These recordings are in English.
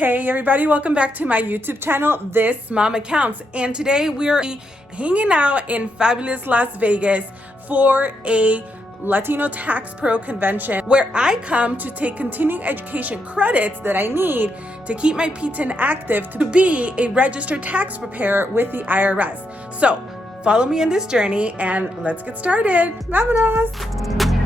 Hey everybody, welcome back to my YouTube channel, This Mama Counts. And today we are hanging out in fabulous Las Vegas for a Latino Tax Pro convention where I come to take continuing education credits that I need to keep my PTIN active to be a registered tax preparer with the IRS. So follow me in this journey and let's get started. Vámonos!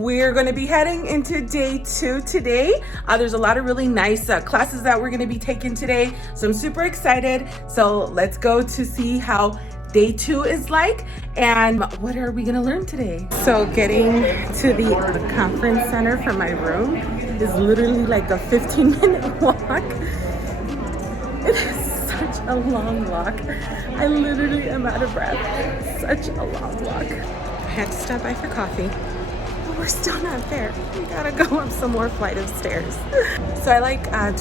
We're going to be heading into day 2 today. There's a lot of really nice classes that we're going to be taking today. So I'm super excited. So let's go to see how day 2 is like and what are we going to learn today. So getting to the conference center from my room is literally like a 15-minute walk. It is such a long walk. I literally am out of breath. Such a long walk. I had to stop by for coffee. We're still not there. We gotta go up some more flight of stairs. So I have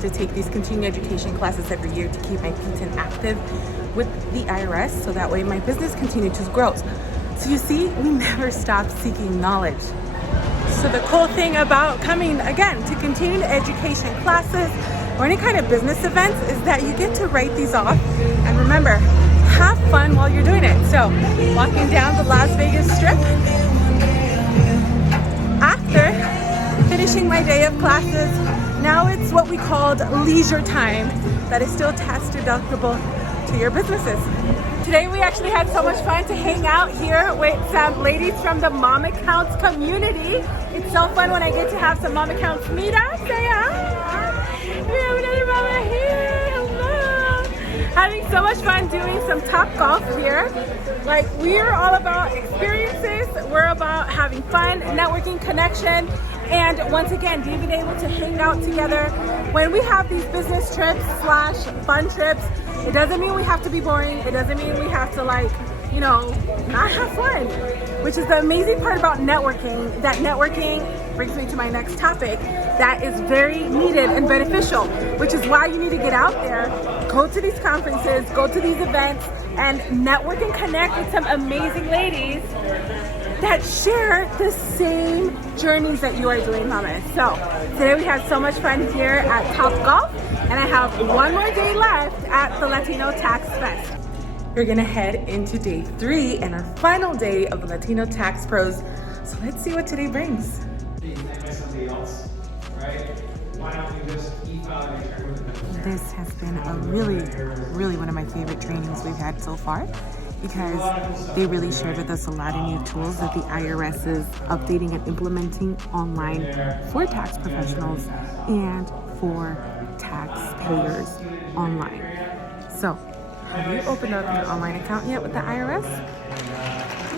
to take these continuing education classes every year to keep my PTIN active with the IRS so that way my business continues to grow. So you see, we never stop seeking knowledge. So the cool thing about coming again to continuing education classes or any kind of business events is that you get to write these off and remember, have fun while you're doing it. So walking down the Las Vegas Strip after finishing my day of classes. Now it's what we called leisure time that is still tax deductible to your businesses. Today we actually had so much fun to hang out here with some ladies from the Mama Counts community. It's so fun when I get to have some Mama Counts meet us. Say hi. We have another mama here. Having so much fun doing some Top Golf here. Like, we're all about experiences, we're about having fun, networking, connection, and once again, being able to hang out together. When we have these business trips / fun trips, it doesn't mean we have to be boring, it doesn't mean we have to not have fun, which is the amazing part about networking. That networking brings me to my next topic that is very needed and beneficial, which is why you need to get out there, go to these conferences, go to these events, and network and connect with some amazing ladies that share the same journeys that you are doing, mamas. So today we had so much fun here at Top Golf, and I have one more day left at the Latino Tax Fest. We're gonna head into day 3 and our final day of the Latino Tax Pros. So let's see what today brings. This has been a really one of my favorite trainings we've had so far because they really shared with us a lot of new tools that the IRS is updating and implementing online for tax professionals and for taxpayers online. So, have you opened up your online account yet with the IRS?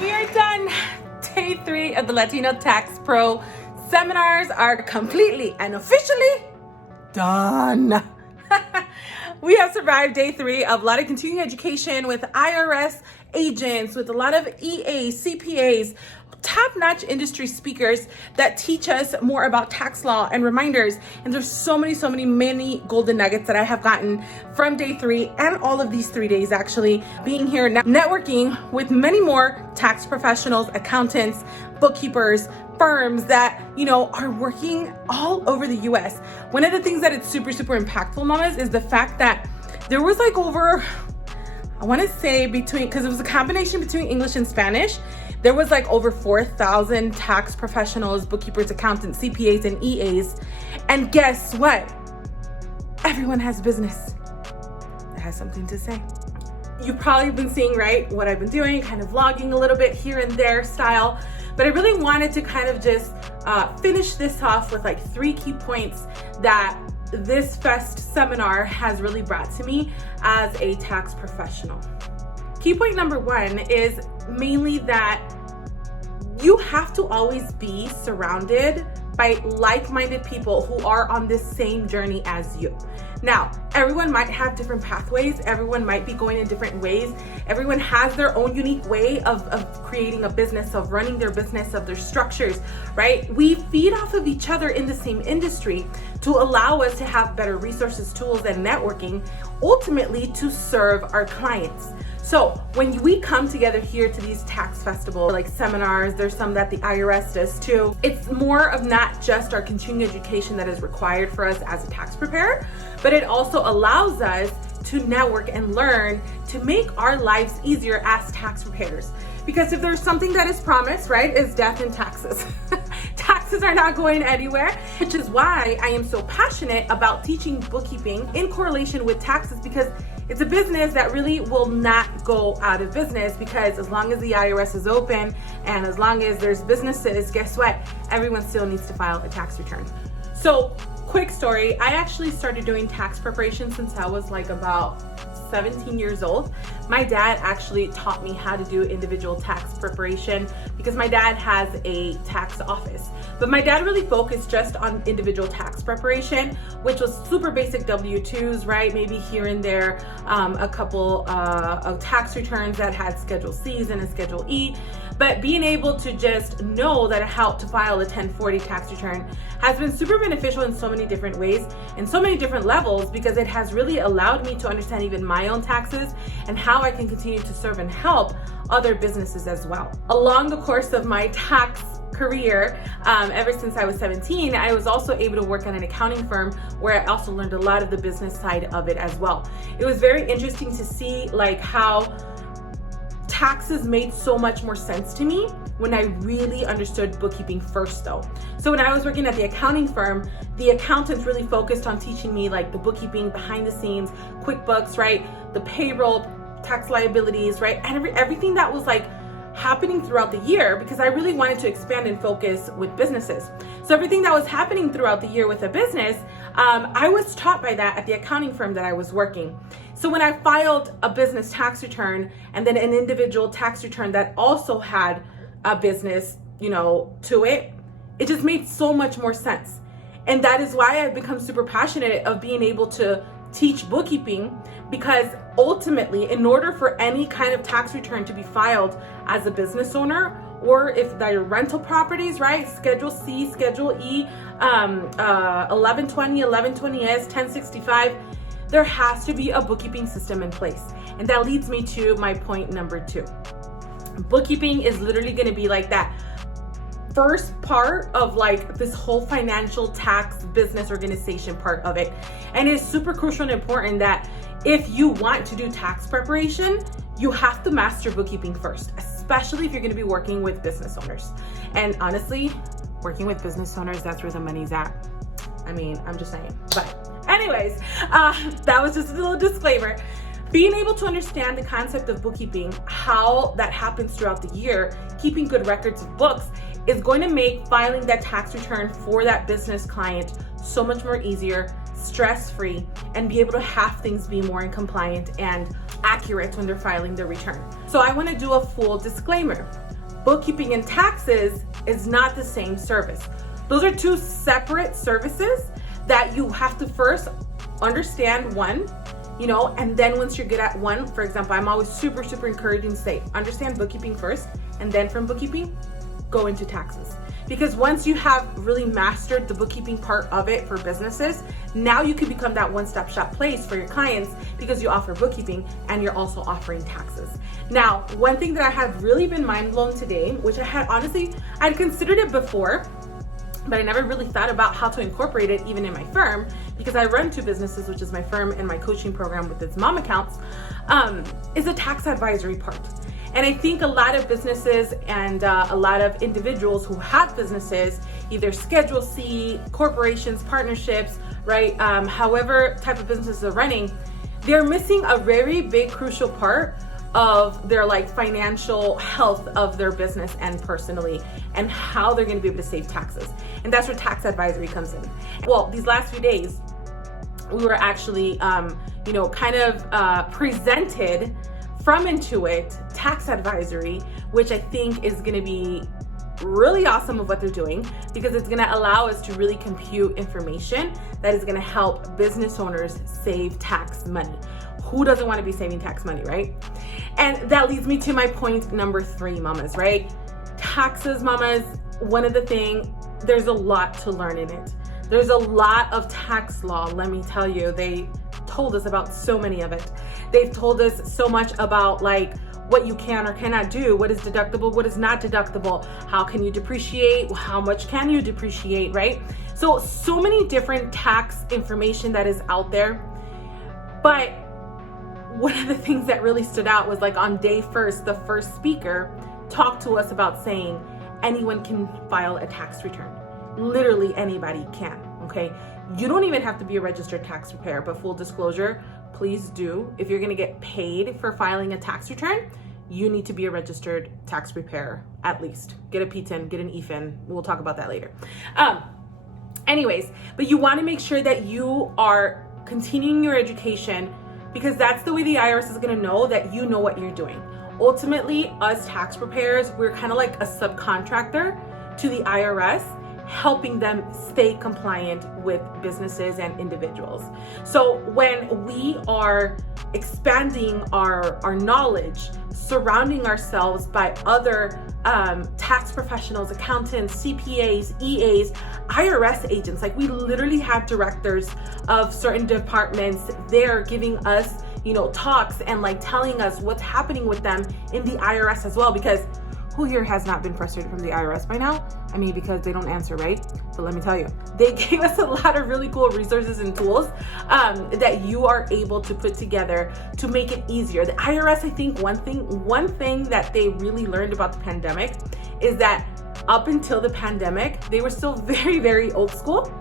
We are done. Day 3 of the Latino Tax Pro seminars are completely and officially done. We have survived day 3 of a lot of continuing education with IRS agents, with a lot of EAs, CPAs, top-notch industry speakers that teach us more about tax law and reminders. And there's so many golden nuggets that I have gotten from day 3 and all of these 3 days actually being here networking with many more tax professionals, accountants, bookkeepers, firms that are working all over the US. One of the things that it's super impactful, mamas, is the fact that there was over, I want to say because it was a combination between English and Spanish, there was over 4,000 tax professionals, bookkeepers, accountants, CPAs, and EAs. And guess what? Everyone has business that has something to say. You've probably been seeing, right, what I've been doing, kind of vlogging a little bit here and there style. But I really wanted to kind of just finish this off with 3 key points that this Fest seminar has really brought to me as a tax professional. Key point number 1 is mainly that you have to always be surrounded by like-minded people who are on this same journey as you. Now, everyone might have different pathways, everyone might be going in different ways, everyone has their own unique way of creating a business, of running their business, of their structures, right? We feed off of each other in the same industry to allow us to have better resources, tools, and networking, ultimately to serve our clients. So when we come together here to these tax festivals, like seminars, there's some that the IRS does too. It's more of not just our continuing education that is required for us as a tax preparer, but it also allows us to network and learn to make our lives easier as tax preparers. Because if there's something that is promised, right, is death and taxes. Taxes are not going anywhere, which is why I am so passionate about teaching bookkeeping in correlation with taxes, because it's a business that really will not go out of business, because as long as the IRS is open and as long as there's businesses, guess what? Everyone still needs to file a tax return. So quick story, I actually started doing tax preparation since I was like about 17 years old. My dad actually taught me how to do individual tax preparation because my dad has a tax office. But my dad really focused just on individual tax preparation, which was super basic W-2s, right? Maybe here and there, a couple of tax returns that had Schedule C's and a Schedule E. But being able to just know that how to file a 1040 tax return has been super beneficial in so many different ways and so many different levels, because it has really allowed me to understand even my own taxes and how I can continue to serve and help other businesses as well. Along the course of my tax career, ever since I was 17, I was also able to work at an accounting firm where I also learned a lot of the business side of it as well. It was very interesting to see like how taxes made so much more sense to me when I really understood bookkeeping first though. So when I was working at the accounting firm, the accountants really focused on teaching me like the bookkeeping behind the scenes, QuickBooks, right? The payroll, tax liabilities, right? And everything that was like happening throughout the year, because I really wanted to expand and focus with businesses. So everything that was happening throughout the year with a business, I was taught by that at the accounting firm that I was working. So when I filed a business tax return and then an individual tax return that also had a business, to it, it just made so much more sense. And that is why I've become super passionate of being able to teach bookkeeping, because ultimately, in order for any kind of tax return to be filed as a business owner, or if they're rental properties, right? Schedule C, Schedule E, 1120, 1120S, 1065, there has to be a bookkeeping system in place. And that leads me to my point number 2. Bookkeeping is literally gonna be like that first part of like this whole financial tax business organization part of it. And it's super crucial and important that if you want to do tax preparation, you have to master bookkeeping first, especially if you're gonna be working with business owners. And honestly, working with business owners, that's where the money's at. I mean, I'm just saying. But anyways, that was just a little disclaimer. Being able to understand the concept of bookkeeping, how that happens throughout the year, keeping good records of books, is going to make filing that tax return for that business client so much more easier, stress-free, and be able to have things be more in compliant and accurate when they're filing their return. So I want to do a full disclaimer. Bookkeeping and taxes is not the same service. Those are two separate services that you have to first understand one, and then once you're good at one, for example, I'm always super encouraging to say, understand bookkeeping first, and then from bookkeeping, go into taxes. Because once you have really mastered the bookkeeping part of it for businesses, now you can become that one-stop shop place for your clients, because you offer bookkeeping and you're also offering taxes. Now, one thing that I have really been mind blown today, which I'd considered it before, but I never really thought about how to incorporate it even in my firm, because I run 2 businesses, which is my firm and my coaching program with its mom accounts, is a tax advisory part. And I think a lot of businesses and a lot of individuals who have businesses, either Schedule C, corporations, partnerships, right? However type of businesses they're running, they're missing a very big crucial part of their financial health of their business and personally, and how they're going to be able to save taxes. And that's where tax advisory comes in. Well, these last few days, we were actually, presented from Intuit Tax Advisory, which I think is going to be really awesome of what they're doing, because it's going to allow us to really compute information that is going to help business owners save tax money. Who doesn't want to be saving tax money, right? And that leads me to my point number 3, mamas, right? Taxes, mamas, one of the things, there's a lot to learn in it. There's a lot of tax law, let me tell you. They told us about so many of it. They've told us so much about like what you can or cannot do, what is deductible, what is not deductible, how can you depreciate, how much can you depreciate, right? So many different tax information that is out there. But one of the things that really stood out was like on day first, the first speaker talked to us about saying anyone can file a tax return. Literally anybody can, okay? You don't even have to be a registered tax preparer, but full disclosure, please do. If you're gonna get paid for filing a tax return, you need to be a registered tax preparer, at least. Get a PTIN, get an EFIN. We'll talk about that later. Anyways, but you wanna make sure that you are continuing your education, because that's the way the IRS is gonna know that you know what you're doing. Ultimately, us tax preparers, we're kind of like a subcontractor to the IRS, helping them stay compliant with businesses and individuals. So when we are expanding our knowledge, surrounding ourselves by other tax professionals, accountants, CPAs, EAs, IRS agents, like we literally have directors of certain departments there giving us, you know, talks and like telling us what's happening with them in the IRS as well, because who here has not been frustrated from the IRS by now? I mean, because they don't answer, right? But let me tell you, they gave us a lot of really cool resources and tools that you are able to put together to make it easier. The IRS, I think one thing that they really learned about the pandemic is that up until the pandemic, they were still very, very old school.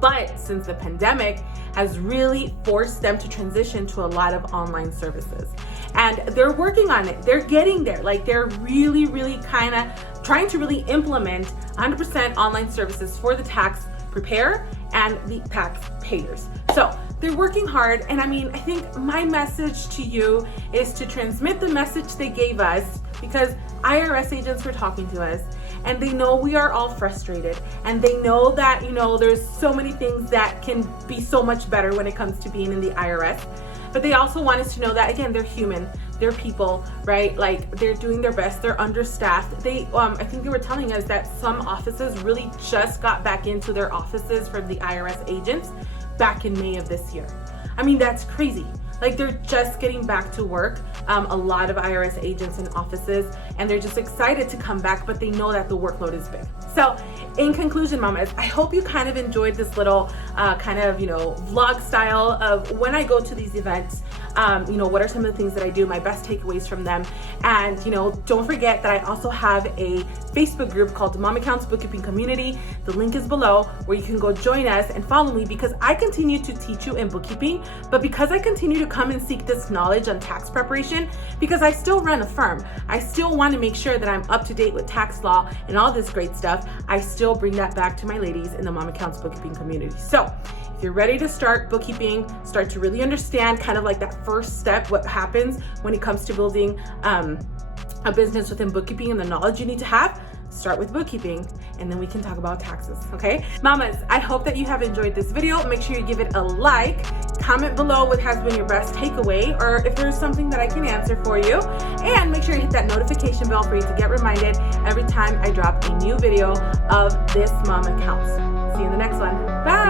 But since the pandemic has really forced them to transition to a lot of online services. And they're working on it. They're getting there. Like they're really, really kind of trying to really implement 100% online services for the tax preparer and the taxpayers. So they're working hard. And I mean, I think my message to you is to transmit the message they gave us, because IRS agents were talking to us and they know we are all frustrated, and they know that, you know, there's so many things that can be so much better when it comes to being in the IRS. But they also want us to know that, again, they're human, they're people, right? Like they're doing their best, they're understaffed. I think they were telling us that some offices really just got back into their offices from the IRS agents back in May of this year. I mean, that's crazy. Like they're just getting back to work, a lot of IRS agents and offices, and they're just excited to come back, but they know that the workload is big. So in conclusion, mamas, I hope you kind of enjoyed this little kind of, you know, vlog style of when I go to these events, you know, what are some of the things that I do, my best takeaways from them. And, you know, don't forget that I also have a Facebook group called the Mom Accounts Bookkeeping Community. The link is below where you can go join us and follow me, because I continue to teach you in bookkeeping, but because I continue to come and seek this knowledge on tax preparation, because I still run a firm. I still want to make sure that I'm up to date with tax law and all this great stuff. I still bring that back to my ladies in the Mom Accounts Bookkeeping Community. So if you're ready to start bookkeeping, start to really understand kind of like that first step, what happens when it comes to building a business within bookkeeping and the knowledge you need to have, start with bookkeeping, and then we can talk about taxes, okay? Mamas, I hope that you have enjoyed this video. Make sure you give it a like, comment below what has been your best takeaway, or if there's something that I can answer for you, and make sure you hit that notification bell for you to get reminded every time I drop a new video of this Mom Accounts. See you in the next one. Bye.